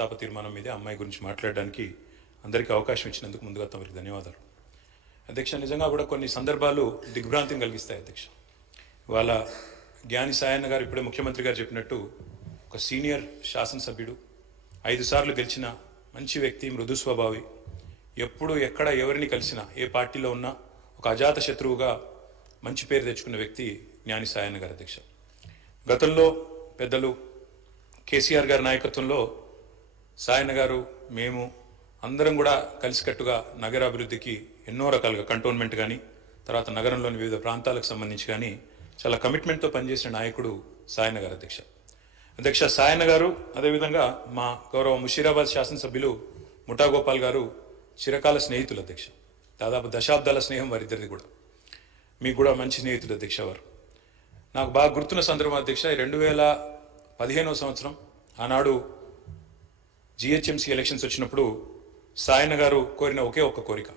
తాప తీర్మానం మీద అమ్మాయి గురించి మాట్లాడడానికి అందరికీ అవకాశం ఇచ్చినందుకు ముందుగా తమరికి ధన్యవాదాలు. అధ్యక్ష, నిజంగా కూడా కొన్ని సందర్భాలు దిగ్భ్రాంతిని కలిగిస్తాయి అధ్యక్ష. ఇవాళ జ్ఞాని సాయన్న గారు ఇప్పుడే ముఖ్యమంత్రి గారు చెప్పినట్టు ఒక సీనియర్ శాసనసభ్యుడు, 5 సార్లు గెలిచిన మంచి వ్యక్తి, మృదు స్వభావి, ఎప్పుడు ఎక్కడ ఎవరిని కలిసినా ఏ పార్టీలో ఉన్నా ఒక అజాత శత్రువుగా మంచి పేరు తెచ్చుకున్న వ్యక్తి జ్ఞాని సాయన్న గారు అధ్యక్ష. గతంలో పెద్దలు కేసీఆర్ గారి నాయకత్వంలో సాయన్న గారు, మేము అందరం కూడా కలిసికట్టుగా నగర అభివృద్ధికి ఎన్నో రకాలుగా కంటోన్మెంట్ కానీ తర్వాత నగరంలోని వివిధ ప్రాంతాలకు సంబంధించి కానీ చాలా కమిట్మెంట్తో పనిచేసిన నాయకుడు సాయన్న గారు అధ్యక్ష. అధ్యక్ష, సాయన్న గారు అదేవిధంగా మా గౌరవ ముషీరాబాద్ శాసనసభ్యులు ముఠా గోపాల్ గారు చిరకాల స్నేహితులు అధ్యక్ష. దాదాపు దశాబ్దాల స్నేహం వారిద్దరిది కూడా. మీకు కూడా మంచి స్నేహితులు అధ్యక్ష వారు. నాకు బాగా గుర్తున్న సందర్భం అధ్యక్ష, 2015వ సంవత్సరం ఆనాడు జిహెచ్ఎంసీ ఎలక్షన్స్ వచ్చినప్పుడు సాయన్న గారు కోరిన ఒకే ఒక్క కోరిక,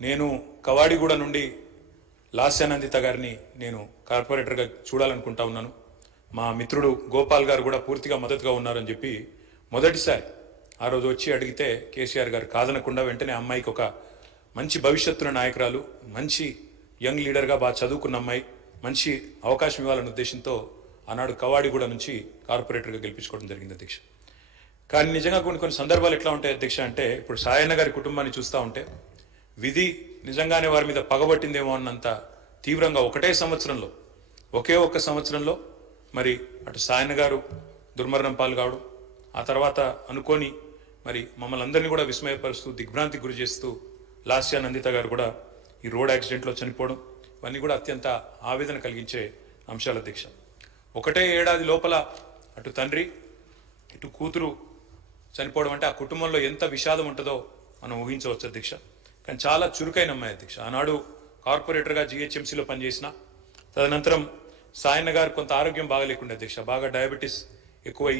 నేను కవాడిగూడ నుండి లాస్యానందిత గారిని నేను కార్పొరేటర్గా చూడాలనుకుంటా ఉన్నాను, మా మిత్రుడు గోపాల్ గారు కూడా పూర్తిగా మద్దతుగా ఉన్నారని చెప్పి మొదటిసారి ఆ రోజు వచ్చి అడిగితే కేసీఆర్ గారు కాదనకుండా వెంటనే అమ్మాయికి ఒక మంచి భవిష్యత్తున్న నాయకురాలు, మంచి యంగ్ లీడర్గా బాగా చదువుకున్న అమ్మాయి, మంచి అవకాశం ఇవ్వాలన్న ఉద్దేశంతో ఆనాడు కవాడిగూడ నుంచి కార్పొరేటర్గా గెలిపించుకోవడం జరిగింది అధ్యక్ష. కానీ నిజంగా కొన్ని సందర్భాలు ఎట్లా ఉంటాయి అధ్యక్ష అంటే, ఇప్పుడు సాయన్న గారి కుటుంబాన్ని చూస్తూ ఉంటే విధి నిజంగానే వారి మీద పగబట్టిందేమో అన్నంత తీవ్రంగా ఒకే ఒక్క సంవత్సరంలో మరి అటు సాయన్న గారు దుర్మరణం పాలు కావడం, ఆ తర్వాత అనుకోని మరి మమ్మల్ని అందరినీ కూడా విస్మయపరుస్తూ దిగ్భ్రాంతికి గురి చేస్తూ లాస్యానందిత గారు కూడా ఈ రోడ్ యాక్సిడెంట్లో చనిపోవడం, ఇవన్నీ కూడా అత్యంత ఆవేదన కలిగించే అంశాలు అధ్యక్ష. ఒకటే ఏడాది లోపల అటు తండ్రి ఇటు కూతురు చనిపోవడం అంటే ఆ కుటుంబంలో ఎంత విషాదం ఉంటుందో మనం ఊహించవచ్చు అధ్యక్ష. కానీ చాలా చురుకైన అమ్మాయి అధ్యక్ష. ఆనాడు కార్పొరేటర్గా జిహెచ్ఎంసీలో పనిచేసిన, తదనంతరం సాయన్న గారు కొంత ఆరోగ్యం బాగలేకుండా అధ్యక్ష, బాగా డయాబెటీస్ ఎక్కువై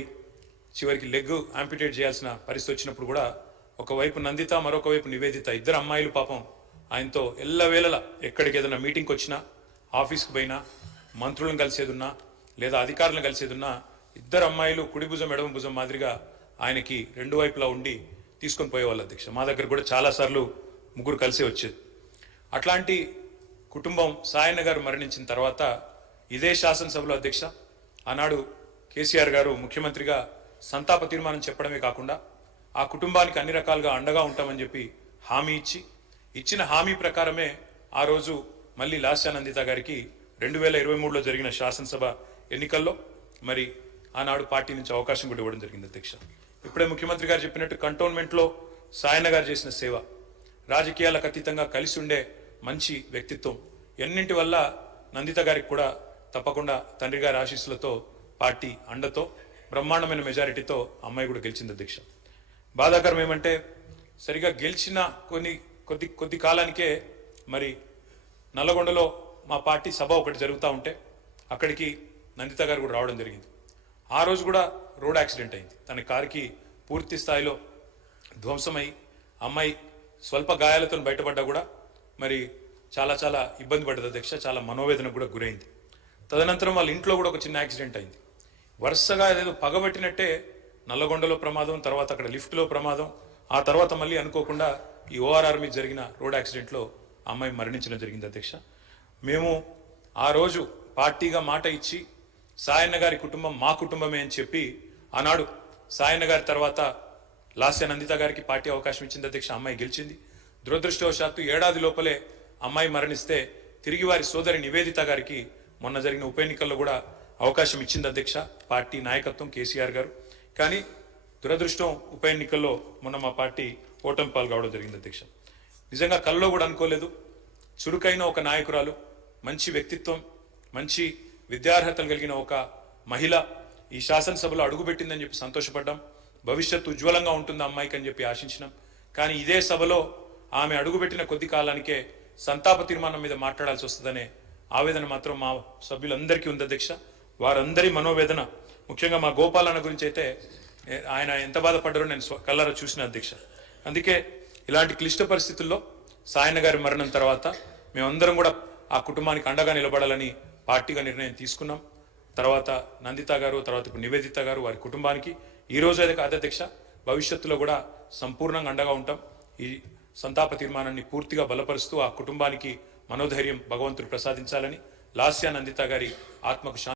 చివరికి లెగ్ యాంపిటేట్ చేయాల్సిన పరిస్థితి వచ్చినప్పుడు కూడా ఒకవైపు నందిత, మరొక వైపు నివేదిత, ఇద్దరు అమ్మాయిలు పాపం ఆయనతో ఎల్లవేళలా ఎక్కడికి ఏదైనా మీటింగ్కి వచ్చినా, ఆఫీస్కి పోయినా, మంత్రులను కలిసేది ఉన్నా లేదా అధికారులను కలిసేది ఉన్నా, ఇద్దరు అమ్మాయిలు కుడి భుజం ఎడమ భుజం మాదిరిగా ఆయనకి రెండు వైపులా ఉండి తీసుకొని పోయేవాళ్ళు అధ్యక్ష. మా దగ్గర కూడా చాలాసార్లు ముగ్గురు కలిసే వచ్చేది. అట్లాంటి కుటుంబం సాయన్న గారు మరణించిన తర్వాత ఇదే శాసనసభలో అధ్యక్ష ఆనాడు కేసీఆర్ గారు ముఖ్యమంత్రిగా సంతాప తీర్మానం చెప్పడమే కాకుండా ఆ కుటుంబానికి అన్ని రకాలుగా అండగా ఉంటామని చెప్పి హామీ ఇచ్చిన హామీ ప్రకారమే ఆ రోజు మళ్ళీ లాస్యానందిత గారికి 2023లో జరిగిన శాసనసభ ఎన్నికల్లో మరి ఆనాడు పార్టీ నుంచి అవకాశం కూడా ఇవ్వడం జరిగింది అధ్యక్ష. ఇప్పుడే ముఖ్యమంత్రి గారు చెప్పినట్టు కంటోన్మెంట్లో సాయన్న గారు చేసిన సేవ, రాజకీయాలకు అతీతంగా కలిసి ఉండే మంచి వ్యక్తిత్వం, ఎన్నింటి వల్ల నందిత గారికి కూడా తప్పకుండా తండ్రి గారి ఆశీస్సులతో పార్టీ అండతో బ్రహ్మాండమైన మెజారిటీతో అమ్మాయి కూడా గెలిచింది అధ్యక్ష. బాధాకరం ఏమంటే సరిగా గెలిచిన కొద్ది కాలానికే మరి నల్లగొండలో మా పార్టీ సభ ఒకటి జరుగుతూ ఉంటే అక్కడికి నందిత గారు కూడా రావడం జరిగింది. ఆ రోజు కూడా రోడ్ యాక్సిడెంట్ అయింది. తన కారుకి పూర్తి స్థాయిలో ధ్వంసమై అమ్మాయి స్వల్ప గాయాలతో బయటపడ్డా కూడా మరి చాలా ఇబ్బంది పడ్డది అధ్యక్ష. చాలా మనోవేదనకు కూడా గురైంది. తదనంతరం వాళ్ళ ఇంట్లో కూడా ఒక చిన్న యాక్సిడెంట్ అయింది. వరుసగా ఏదో పగబట్టినట్టే నల్లగొండలో ప్రమాదం, తర్వాత అక్కడ లిఫ్ట్లో ప్రమాదం, ఆ తర్వాత మళ్ళీ అనుకోకుండా ఈ ఓఆర్ఆర్ మీద జరిగిన రోడ్ యాక్సిడెంట్లో అమ్మాయి మరణించడం జరిగింది అధ్యక్ష. మేము ఆ రోజు పార్టీగా మాట ఇచ్చి సాయన్న గారి కుటుంబం మా కుటుంబమే అని చెప్పి ఆనాడు సాయన్న గారి తర్వాత లాస్యానందిత గారికి పార్టీ అవకాశం ఇచ్చింది అధ్యక్ష. అమ్మాయి గెలిచింది. దురదృష్టవశాత్తు ఏడాది లోపలే అమ్మాయి మరణిస్తే తిరిగి వారి సోదరి నివేదిత గారికి మొన్న జరిగిన ఉప ఎన్నికల్లో కూడా అవకాశం ఇచ్చింది అధ్యక్ష పార్టీ నాయకత్వం, కేసీఆర్ గారు. కానీ దురదృష్టం ఉప ఎన్నికల్లో మొన్న మా పార్టీ ఓటమి పాలు కావడం జరిగింది అధ్యక్ష. నిజంగా కల్లో కూడా అనుకోలేదు. చురుకైన ఒక నాయకురాలు, మంచి వ్యక్తిత్వం, మంచి విద్యార్హతలు కలిగిన ఒక మహిళ ఈ శాసనసభలో అడుగుపెట్టిందని చెప్పి సంతోషపడ్డాం. భవిష్యత్తు ఉజ్వలంగా ఉంటుంది అమ్మాయికి అని చెప్పి ఆశించినాం. కానీ ఇదే సభలో ఆమె అడుగుపెట్టిన కొద్ది కాలానికే సంతాప తీర్మానం మీద మాట్లాడాల్సి వస్తుందనే ఆవేదన మాత్రం మా సభ్యులందరికీ ఉంది అధ్యక్ష. వారందరి మనోవేదన, ముఖ్యంగా మా గోపాలన్న గురించి అయితే ఆయన ఎంత బాధపడ్డారో నేను కళ్ళారా చూసిన అధ్యక్ష. అందుకే ఇలాంటి క్లిష్ట పరిస్థితుల్లో సాయన్న గారి మరణం తర్వాత మేమందరం కూడా ఆ కుటుంబానికి అండగా నిలబడాలని పార్టీగా నిర్ణయం తీసుకున్నాం. తర్వాత నందిత గారు, తర్వాత ఇప్పుడు నివేదిత గారు, వారి కుటుంబానికి ఈ రోజు అయితే కాదు అధ్యక్ష, భవిష్యత్తులో కూడా సంపూర్ణంగా అండగా ఉంటాం. ఈ సంతాప తీర్మానాన్ని పూర్తిగా బలపరుస్తూ ఆ కుటుంబానికి మనోధైర్యం భగవంతుడు ప్రసాదించాలని, లాస్యా నందిత గారి ఆత్మకు శాంతి